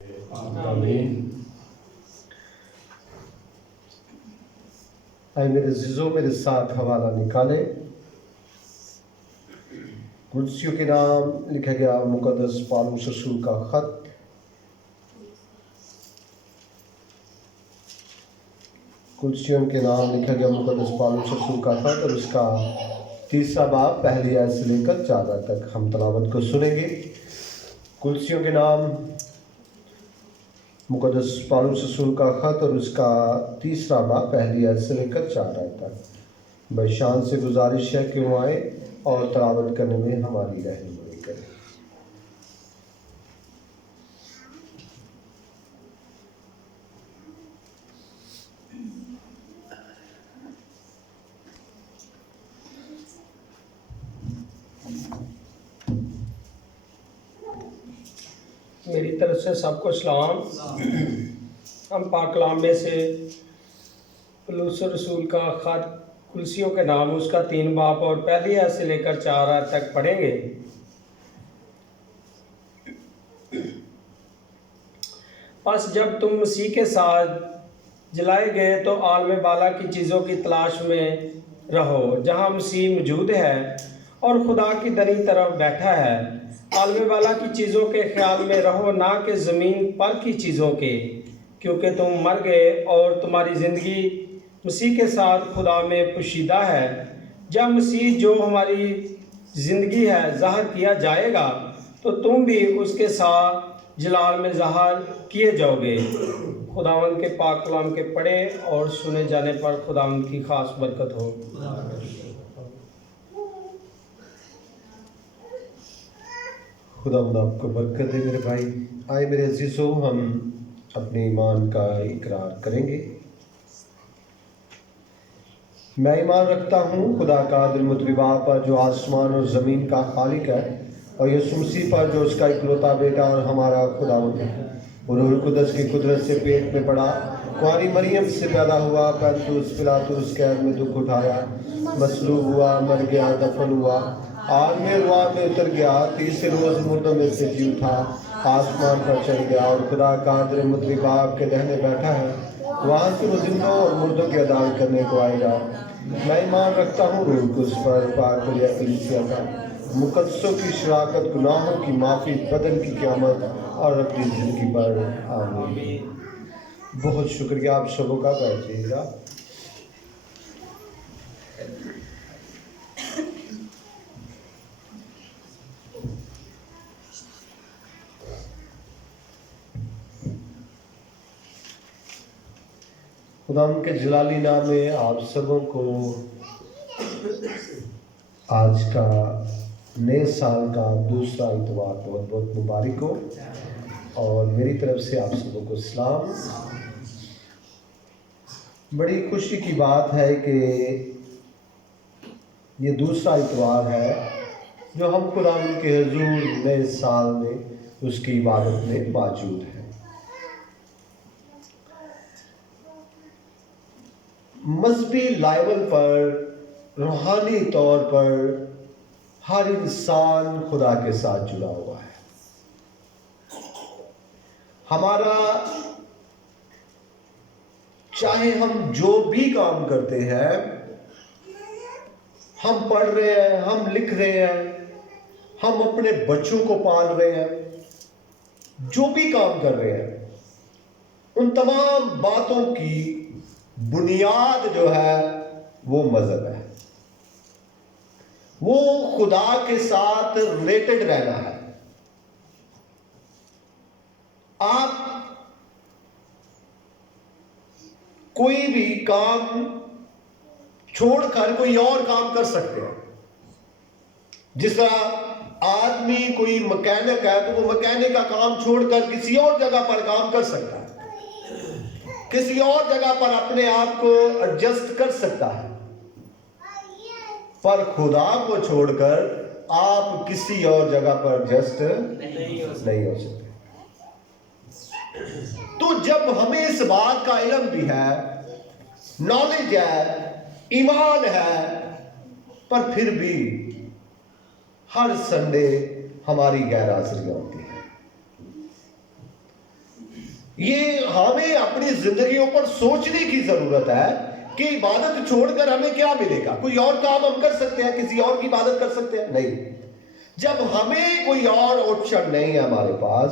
آمین۔ اے میرے عزیزوں، میرے ساتھ حوالہ نکالے۔ قدسیوں کے نام لکھا گیا مقدس پالوس رسول کا خط، قدسیوں کے نام لکھا گیا مقدس پالوس رسول کا خط، اور اس کا 3 باب پہلی آیت سے لے کر 4 آیت تک ہم تلاوت کو سنیں گے۔ قدسیوں کے نام مقدس پالوس رسول کا خط اور اس کا 3 باب پہلی آیت سے لے کر 4 آیت تک۔ بشان سے گزارش ہے کہ وہ آئے اور تلاوت کرنے میں ہماری رہنمائی کریں۔ میری طرف سے سب کو سلام۔ ہم پاک کلام میں سے پالوس رسول کا خط کلسیوں کے نام اس کا 3 باب اور پہلی آیت سے لے کر 4 آیت تک پڑھیں گے۔ پس جب تم مسیح کے ساتھ جلائے گئے تو عالم بالا کی چیزوں کی تلاش میں رہو جہاں مسیح موجود ہے اور خدا کی دائیں طرف بیٹھا ہے۔ عالم بالا کی چیزوں کے خیال میں رہو، نہ کہ زمین پر کی چیزوں کے، کیونکہ تم مر گئے اور تمہاری زندگی مسیح کے ساتھ خدا میں پوشیدہ ہے۔ جب مسیح جو ہماری زندگی ہے ظاہر کیا جائے گا تو تم بھی اس کے ساتھ جلال میں ظاہر کیے جاؤ گے۔ خداوند کے پاک کلام کے پڑھے اور سنے جانے پر خداوند کی خاص برکت ہو۔ خداوند آپ کو برکت دے میرے بھائی۔ آئے میرے عزیزوں، ہم اپنے ایمان کا اقرار کریں گے۔ میں ایمان رکھتا ہوں خدا قادر متعال پر جو آسمان اور زمین کا خالق ہے، اور یسوع مسیح پر جو اس کا اکلوتا بیٹا اور ہمارا خداوند ہے، اور روح القدس کی قدرت سے پیٹ میں پڑا، کنواری مریم سے پیدا ہوا، پنطوس پلاطس قید میں دکھ اٹھایا، مصلوب ہوا، مر گیا، دفن ہوا، عالم ارواح میں اتر گیا، تیسرے روز مردوں میں سے جی اٹھا، آسمان پر چڑھ گیا، اور خدا قادر متعال کے دہنے بیٹھا ہے، وہاں سے وہ زندوں اور مردوں کی عدالت کرنے کو آئے گا۔ میں ایمان رکھتا ہوں روح القدس پر، پاک کلیسیا کا، مقدسوں کی شراکت، گناہوں کی معافی، بدن کی قیامت اور اپنی زندگی پر۔ آمین۔ بہت شکریہ، آپ سبوں کا بیٹھیے گا۔ خدا ان کے جلالی نام میں آپ سبوں کو آج کا نئے سال کا دوسرا اتوار بہت بہت مبارک ہو، اور میری طرف سے آپ سبوں کو سلام۔ بڑی خوشی کی بات ہے کہ یہ دوسرا اتوار ہے جو ہم خدا ان کے حضور نئے سال میں اس کی عبادت میں موجود ہیں۔ مذہبی لیول پر، روحانی طور پر ہر انسان خدا کے ساتھ جڑا ہوا ہے۔ ہمارا چاہے ہم جو بھی کام کرتے ہیں، ہم پڑھ رہے ہیں، ہم لکھ رہے ہیں، ہم اپنے بچوں کو پال رہے ہیں، جو بھی کام کر رہے ہیں، ان تمام باتوں کی بنیاد جو ہے وہ مذہب ہے، وہ خدا کے ساتھ ریلیٹڈ رہنا ہے۔ آپ کوئی بھی کام چھوڑ کر کوئی اور کام کر سکتے ہیں۔ جس طرح آدمی کوئی مکینک ہے تو وہ مکینک کا کام چھوڑ کر کسی اور جگہ پر کام کر سکتا ہے، کسی اور جگہ پر اپنے آپ کو ایڈجسٹ کر سکتا ہے، پر خدا کو چھوڑ کر آپ کسی اور جگہ پر ایڈجسٹ نہیں ہو سکتے۔ تو جب ہمیں اس بات کا علم بھی ہے، نالج ہے، ایمان ہے، پر پھر بھی ہر سنڈے ہماری غیر حاضری ہوتی ہے۔ یہ ہمیں اپنی زندگیوں پر سوچنے کی ضرورت ہے کہ عبادت چھوڑ کر ہمیں کیا ملے گا؟ کوئی اور کام ہم کر سکتے ہیں؟ کسی اور کی عبادت کر سکتے ہیں؟ نہیں. جب ہمیں کوئی اور آپشن نہیں ہے ہمارے پاس،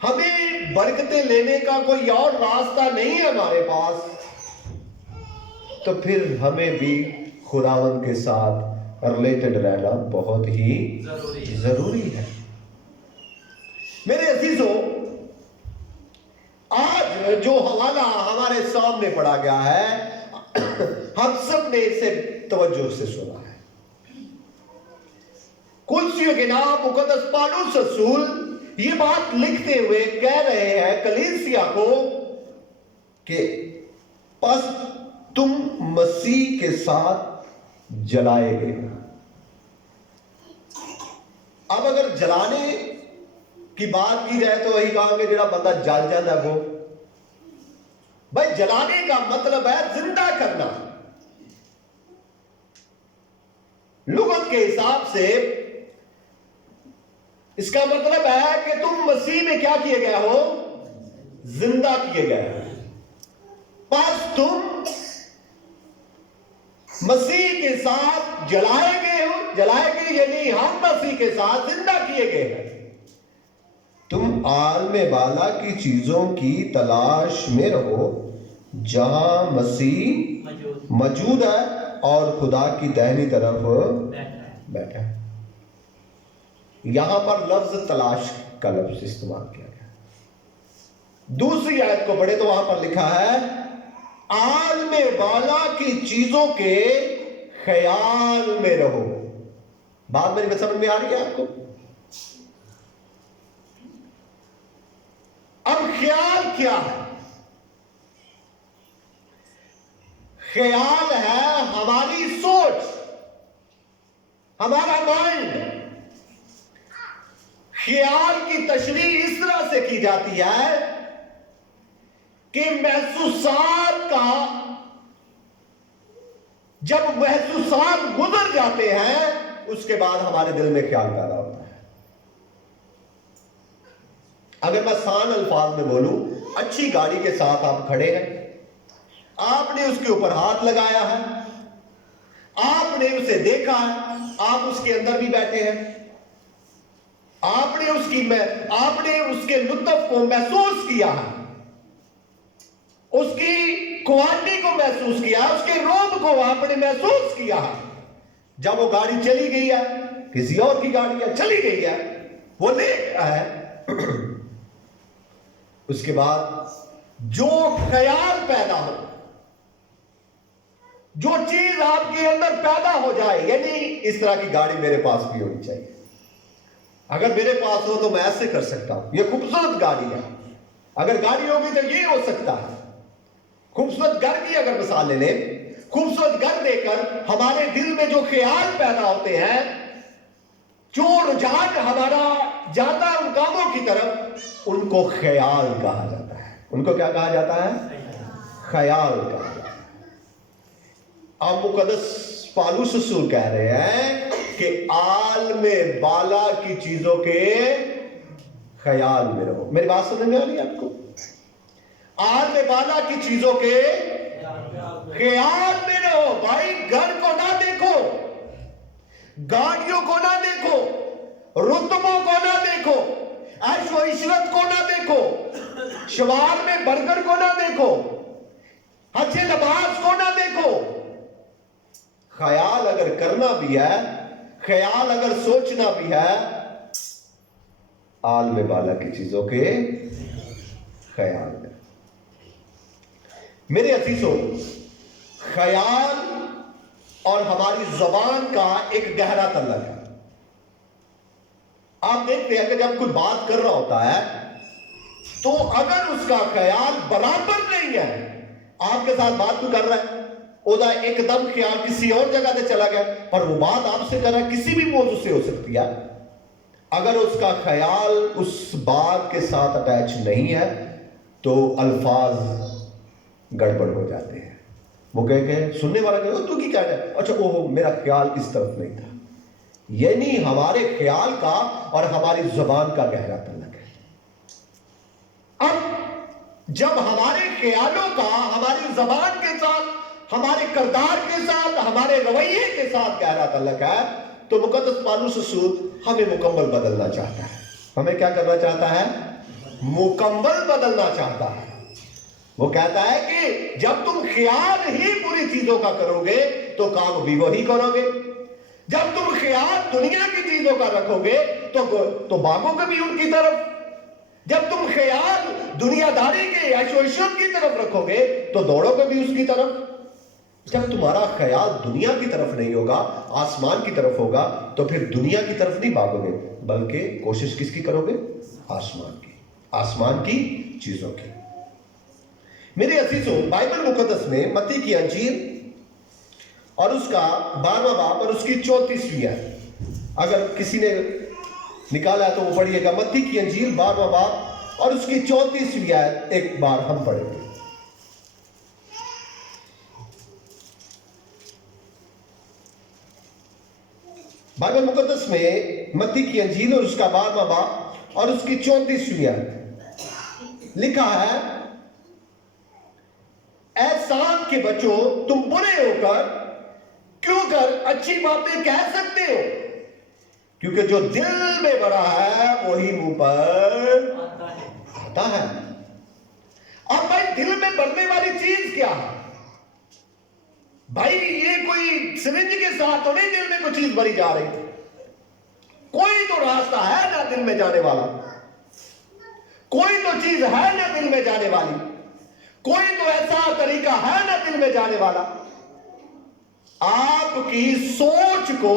ہمیں برکتیں لینے کا کوئی اور راستہ نہیں ہے ہمارے پاس، تو پھر ہمیں بھی خداوند کے ساتھ ریلیٹڈ رہنا بہت ہی ضروری ہے. میرے عزیزوں، آج جو حوالہ ہمارے سامنے پڑا گیا ہے، ہم سب نے اسے توجہ سے سنا ہے. کلسیوں کے نام مقدس پالوس رسول یہ بات لکھتے ہوئے کہہ رہے ہیں کلیسیا کو کہ پس تم مسیح کے ساتھ جلائے گئے. اب اگر جلانے کی بات کی جائے تو وہی کہاں گے جڑا بندہ جل جاتا ہے وہ. بھائی جلانے کا مطلب ہے زندہ کرنا. لغت کے حساب سے اس کا مطلب ہے کہ تم مسیح میں کیا کیے گئے ہو؟ زندہ کیے گئے ہو. پس تم مسیح کے ساتھ جلائے گئے ہو. جلائے گئے یعنی ہم مسیح کے ساتھ زندہ کیے گئے ہیں. تم عالم بالا کی چیزوں کی تلاش میں رہو جہاں مسیح موجود ہے اور خدا کی دہنی طرف بیٹھا ہے. یہاں پر لفظ تلاش کا لفظ استعمال کیا گیا. دوسری آیت کو پڑھے تو وہاں پر لکھا ہے عالم بالا کی چیزوں کے خیال میں رہو. بات میری سمجھ میں آ رہی ہے آپ کو؟ اب خیال کیا ہے؟ خیال ہے ہماری سوچ، ہمارا مائنڈ. خیال کی تشریح اس طرح سے کی جاتی ہے کہ محسوسات کا جب محسوسات گزر جاتے ہیں اس کے بعد ہمارے دل میں خیال پیدا ہوتا ہے. اگر میں آسان الفاظ میں بولوں، اچھی گاڑی کے ساتھ آپ کھڑے ہیں، آپ نے اس کے اوپر ہاتھ لگایا ہے، آپ نے اسے دیکھا ہے، آپ اس کے اندر بھی بیٹھے ہیں، آپ نے اس کے لطف کو محسوس کیا ہے، اس کی کوالٹی کو محسوس کیا، اس کے روب کو آپ نے محسوس کیا ہے. جب وہ گاڑی چلی گئی ہے، کسی اور کی گاڑی ہے چلی گئی ہے، وہ لے گیا ہے، اس کے بعد جو خیال پیدا ہو، جو چیز آپ کے اندر پیدا ہو جائے، یعنی اس طرح کی گاڑی میرے پاس بھی ہونی چاہیے. اگر میرے پاس ہو تو میں ایسے کر سکتا ہوں، یہ خوبصورت گاڑی ہے. اگر گاڑی ہوگی تو یہ ہو سکتا ہے. خوبصورت گھر کی اگر مثال لے لیں، خوبصورت گھر دے کر ہمارے دل میں جو خیال پیدا ہوتے ہیں، جو رجحان ہمارا جاتا ہے ان کاموں کی طرف، ان کو خیال کہا جاتا ہے. ان کو کیا کہا جاتا ہے؟ خیال کہا جاتا ہے. اب مقدس پالوس رسول کہہ رہے ہیں کہ عالم بالا کی چیزوں کے خیال میں رہو. میری بات سمجھ میں آ رہی ہے آپ کو؟ عالم بالا کی چیزوں کے خیال میں رہو. بھائی گھر کو نہ دیکھو، گاڑیوں کو نہ دیکھو، رتبوں کو نہ دیکھو، عیش و عشرت کو نہ دیکھو، شوار میں برگر کو نہ دیکھو، اچھے لباس کو نہ دیکھو. خیال اگر کرنا بھی ہے، خیال اگر سوچنا بھی ہے، عالم بالا کی چیزوں کے خیال میں. میرے عزیزوں، خیال اور ہماری زبان کا ایک گہرا تعلق ہے. آپ دیکھتے ہیں کہ جب کوئی بات کر رہا ہوتا ہے تو اگر اس کا خیال برابر نہیں ہے، آپ کے ساتھ بات تو کر رہا ہے، اودا ایک دم خیال کسی اور جگہ سے چلا گیا، پر وہ بات آپ سے کر رہا ہے، کسی بھی موضوع سے ہو سکتی ہے. اگر اس کا خیال اس بات کے ساتھ اٹیچ نہیں ہے تو الفاظ گڑبڑ ہو جاتے ہیں. وہ کہ سننے والا کہ تو کی کہہ رہا ہے، اچھا وہ میرا خیال اس طرف نہیں تھا. یعنی ہمارے خیال کا اور ہماری زبان کا گہرا تعلق ہے. اب جب ہمارے خیالوں کا ہماری زبان کے ساتھ، ہمارے کردار کے ساتھ، ہمارے رویے کے ساتھ گہرا تعلق ہے، تو مقدس پالوس رسول ہمیں مکمل بدلنا چاہتا ہے۔ ہمیں کیا کرنا چاہتا ہے؟ مکمل بدلنا چاہتا ہے۔ وہ کہتا ہے کہ جب تم خیال ہی بری چیزوں کا کرو گے تو کام بھی وہی کرو گے۔ جب تم خیال دنیا کی چیزوں کا رکھو گے تو بھاگو گے بھی ان کی طرف۔ جب تم خیال دنیا داری کے عیش و عشرت کی طرف رکھو گے تو دوڑو گے بھی اس کی طرف۔ جب تمہارا خیال دنیا کی طرف نہیں ہوگا، آسمان کی طرف ہوگا، تو پھر دنیا کی طرف نہیں بھاگو گے، بلکہ کوشش کس کی کرو گے؟ آسمان کی، آسمان کی چیزوں کی۔ میرے عزیزوں، بائبل مقدس میں متی کی انجیل اور اس کا 12واں باب اور اس کی 34ویں آیت، اگر کسی نے نکالا ہے تو وہ پڑھیے گا۔ متی کی انجیل 12واں باب اور اس کی 34ویں آیت ایک بار ہم پڑھیں گے۔ بائبل مقدس میں متی کی انجیل اور اس کا 12واں باب اور اس کی 34ویں آیت لکھا ہے، اے سام کے بچوں، تم برے ہو کر کیوں کر اچھی باتیں کہہ سکتے ہو؟ کیونکہ جو دل میں بڑا ہے وہی منہ پر آتا ہے۔ اب بھائی دل میں بڑھنے والی چیز کیا ہے؟ بھائی یہ کوئی سرنج کے ساتھ تو نہیں دل میں کوئی چیز بھری جا رہی۔ کوئی تو راستہ ہے نا دل میں جانے والا، کوئی تو چیز ہے نا دل میں جانے والی، کوئی تو ایسا طریقہ ہے نا دل میں جانے والا۔ آپ کی سوچ کو،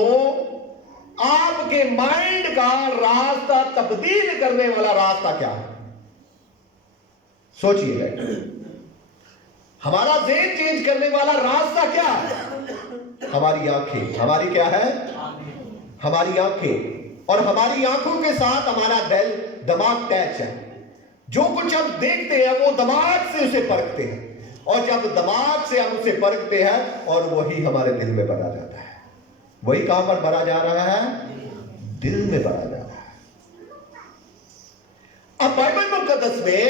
آپ کے مائنڈ کا راستہ تبدیل کرنے والا راستہ کیا ہے؟ سوچئے گا، ہمارا ذہن چینج کرنے والا راستہ کیا ہے؟ ہماری آنکھیں۔ ہماری کیا ہے؟ ہماری آنکھیں۔ اور ہماری آنکھوں کے ساتھ ہمارا دل، دماغ اٹیچ ہے۔ جو کچھ ہم دیکھتے ہیں وہ دماغ سے اسے پرکھتے ہیں، اور جب دماغ سے ہم اسے پرکھتے ہیں اور وہی ہمارے دل میں بھرا جاتا ہے۔ وہی کہاں پر بھرا جا رہا ہے؟ دل میں بھرا جا رہا ہے۔ اب بائبل مقدس میں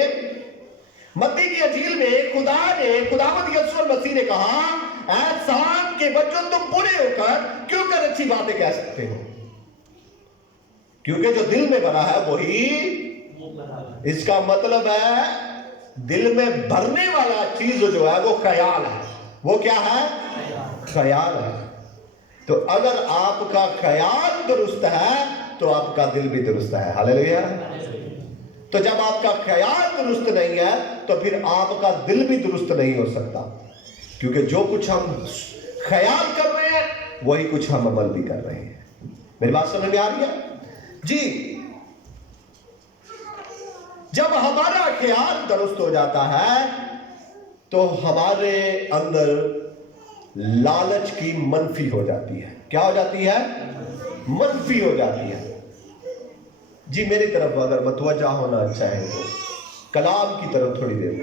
متی کی انجیل میں خداوند یسوع المسیح نے کہا، اے سام کے بچوں، تم برے ہو کر کیوں کر اچھی باتیں کہہ سکتے ہو؟ کیونکہ جو دل میں بھرا ہے وہی، اس کا مطلب ہے دل میں بھرنے والا چیز جو ہے وہ خیال ہے۔ وہ کیا ہے؟ خیال ہے۔ تو اگر آپ کا خیال درست ہے تو آپ کا دل بھی درست ہے۔ ہاللیلویا۔ تو جب آپ کا خیال درست نہیں ہے تو پھر آپ کا دل بھی درست نہیں ہو سکتا، کیونکہ جو کچھ ہم خیال کر رہے ہیں وہی کچھ ہم عمل بھی کر رہے ہیں۔ میری بات سمجھ میں آ رہی ہے؟ جی، جب ہمارا خیال درست ہو جاتا ہے تو ہمارے اندر لالچ کی منفی ہو جاتی ہے۔ کیا ہو جاتی ہے؟ منفی ہو جاتی ہے۔ جی میری طرف اگر متوجہ ہونا چاہیں تو کلام کی طرف تھوڑی دیر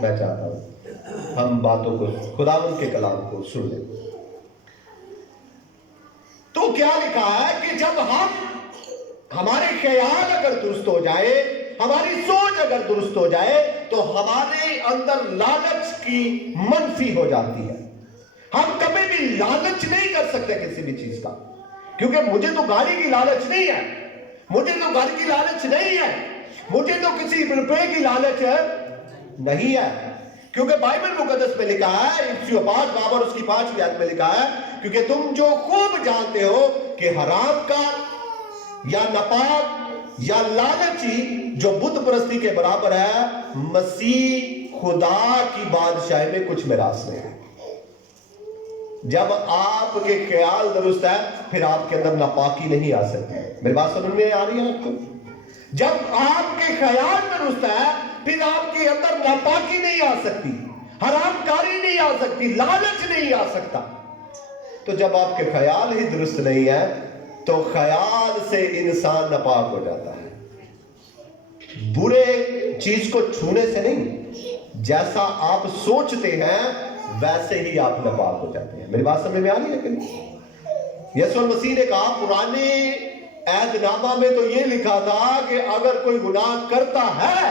میں چاہتا ہوں ہم باتوں کو، خداوند کے کلام کو سن لیں۔ تو کیا لکھا ہے کہ جب ہمارے خیال اگر درست ہو جائے، ہماری سوچ اگر درست ہو جائے تو ہمارے اندر لالچ کی منفی ہو جاتی ہے۔ ہم کبھی بھی لالچ نہیں کر سکتے کسی بھی چیز کا، کیونکہ مجھے تو گاڑی کی لالچ نہیں ہے، مجھے تو گھر کی لالچ نہیں ہے، مجھے تو کسی روپے کی لالچ نہیں ہے، کیونکہ بائبل مقدس میں لکھا ہے، 5 باب اور اس کی 5ویں آیت میں لکھا ہے، کیونکہ تم جو خوب جانتے ہو کہ حرام کا یا ناپاک یا لالچی جو بت پرستی کے برابر ہے، مسیح خدا کی بادشاہی میں کچھ میراث نہیں ہے۔ جب آپ کے خیال درست ہے پھر آپ کے اندر ناپاکی نہیں آ سکتی۔ میری بات سمجھ میں آ رہی ہے آپ کو؟ جب آپ کے خیال درست ہے پھر آپ کے اندر ناپاکی نہیں آ سکتی، حرام کاری نہیں آ سکتی، لالچ نہیں آ سکتا۔ تو جب آپ کے خیال ہی درست نہیں ہے تو خیال سے انسان ناپاک ہو جاتا ہے۔ برے چیز کو چھونے سے نہیں، جیسا آپ سوچتے ہیں ویسے ہی آپ ناپاک ہو جاتے ہیں۔ میری بات سمجھ میں آ رہی ہے کہ نہیں؟ یسوع المسیح نے کہا، پرانے عہد نامہ میں تو یہ لکھا تھا کہ اگر کوئی گناہ کرتا ہے